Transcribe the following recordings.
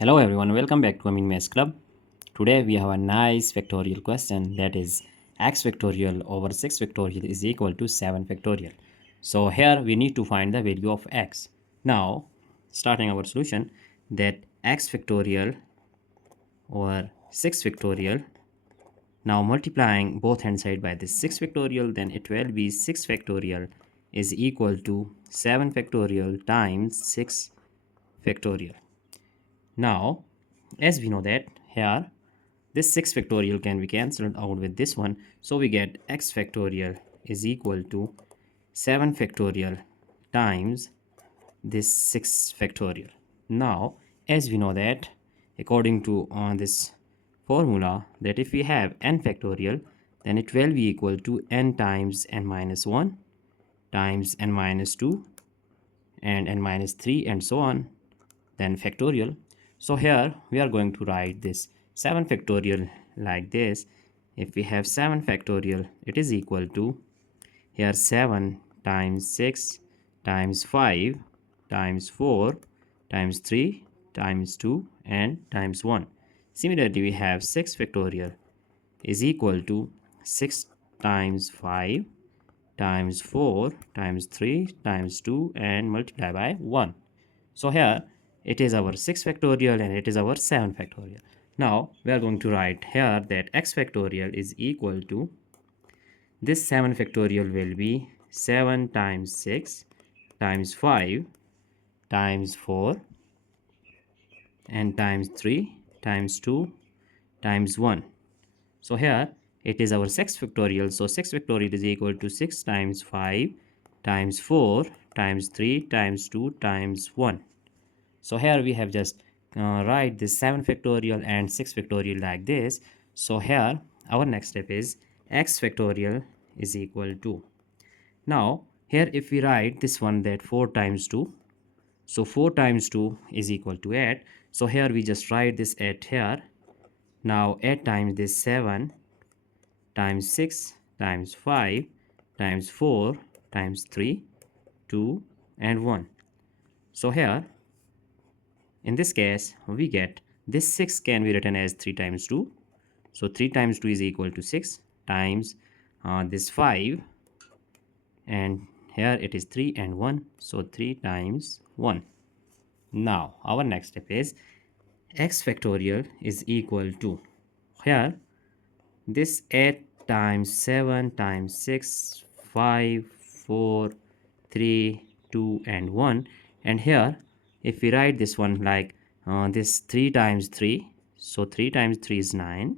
Hello everyone, welcome back to Amin Maths Club. Today we have a nice factorial question, that is x factorial over 6 factorial is equal to 7 factorial. So here we need to find the value of x. Now starting our solution, that x factorial over 6 factorial, now multiplying both hand side by this 6 factorial, then it will be 6 factorial is equal to 7 factorial times 6 factorial. Now, as we know that here, this 6 factorial can be cancelled out with this one. So we get x factorial is equal to 7 factorial times this 6 factorial. Now, as we know that, according to this formula, that if we have n factorial, then it will be equal to n times n minus 1 times n minus 2 and n minus 3 and so on, then factorial. So here we are going to write this 7 factorial like this. If we have 7 factorial, it is equal to here 7 times 6 times 5 times 4 times 3 times 2 and times 1. Similarly, we have 6 factorial is equal to 6 times 5 times 4 times 3 times 2 and multiply by 1. So here it is our 6 factorial and it is our 7 factorial. Now we are going to write here that x factorial is equal to this 7 factorial will be 7 times 6 times 5 times 4 and times 3 times 2 times 1. So here it is our 6 factorial. So 6 factorial is equal to 6 times 5 times 4 times 3 times 2 times 1. So here we have just write this 7 factorial and 6 factorial like this. So here our next step is x factorial is equal to. Now here if we write this one, that 4 times 2. So 4 times 2 is equal to 8. So here we just write this 8 here. Now 8 times this 7 times 6 times 5 times 4 times 3, 2 and 1. So here in this case, we get this 6 can be written as 3 times 2. So 3 times 2 is equal to 6 times this 5. And here it is 3 and 1. So 3 times 1. Now our next step is x factorial is equal to. Here this 8 times 7 times 6, 5, 4, 3, 2 and 1. And here if we write this one like this 3 times 3, so 3 times 3 is 9.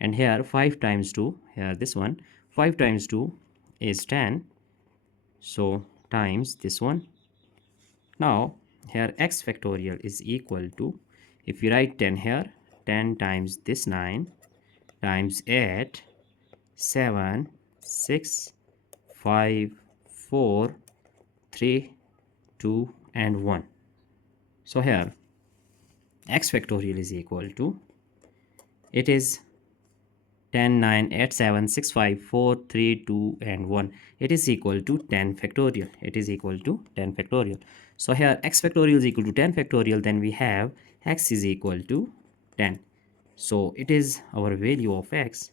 And here 5 times 2, here this one, 5 times 2 is 10. So times this one. Now here x factorial is equal to, if we write 10 here, 10 times this 9 times 8, 7, 6, 5, 4, 3, 2 and 1. So here x factorial is equal to, it is 10, 9, 8, 7, 6, 5, 4, 3, 2 and 1. It is equal to 10 factorial. It is equal to 10 factorial. So here x factorial is equal to 10 factorial, then we have x is equal to 10. So it is our value of x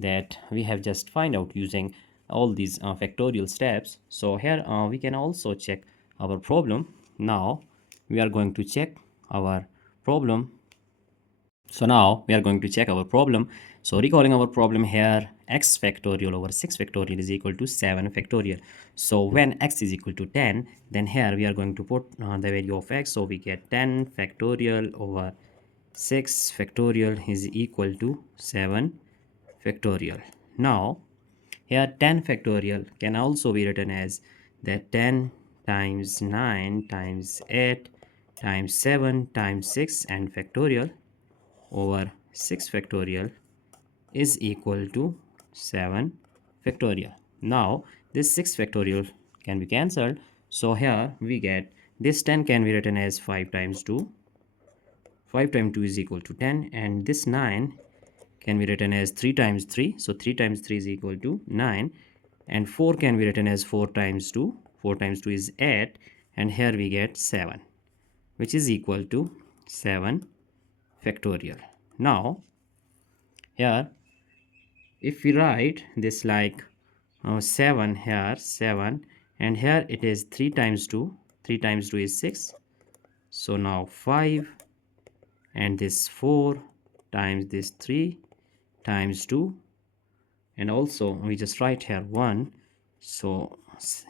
that we have just find out using all these factorial steps. So here we can also check our problem. Now we are going to check our problem. So now we are going to check our problem. So recalling our problem here, x factorial over 6 factorial is equal to 7 factorial. So when x is equal to 10, then here we are going to put the value of x. So we get 10 factorial over 6 factorial is equal to 7 factorial. Now here 10 factorial can also be written as that 10 times 9 times 8 times 7 times 6 and factorial over 6 factorial is equal to 7 factorial. Now this 6 factorial can be cancelled. So here we get this 10 can be written as 5 times 2. 5 times 2 is equal to 10, and this 9 can be written as 3 times 3. So 3 times 3 is equal to 9. And 4 can be written as 4 times 2. 4 times 2 is 8. And here we get 7, which is equal to 7 factorial. Now here if we write this like 7 here, 7, and here it is 3 times 2, 3 times 2 is 6, so now 5, and this 4 times this 3 times 2, and also we just write here 1, so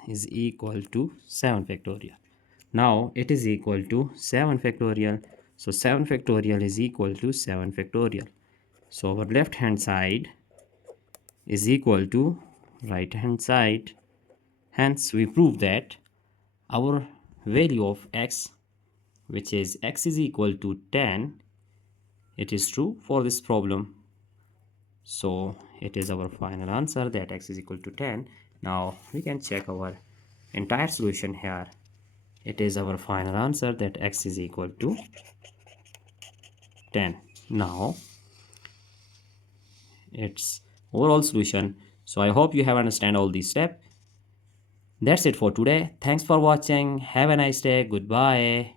is equal to 7 factorial. Now it is equal to 7 factorial, so 7 factorial is equal to 7 factorial. So our left hand side is equal to right hand side. Hence we prove that our value of x, which is x is equal to 10, it is true for this problem. So it is our final answer that x is equal to 10. Now we can check our entire solution here. It is our final answer that x is equal to 10. Now it's overall solution. So I hope you have understand all these steps. That's it for today. Thanks for watching. Have a nice day. Goodbye.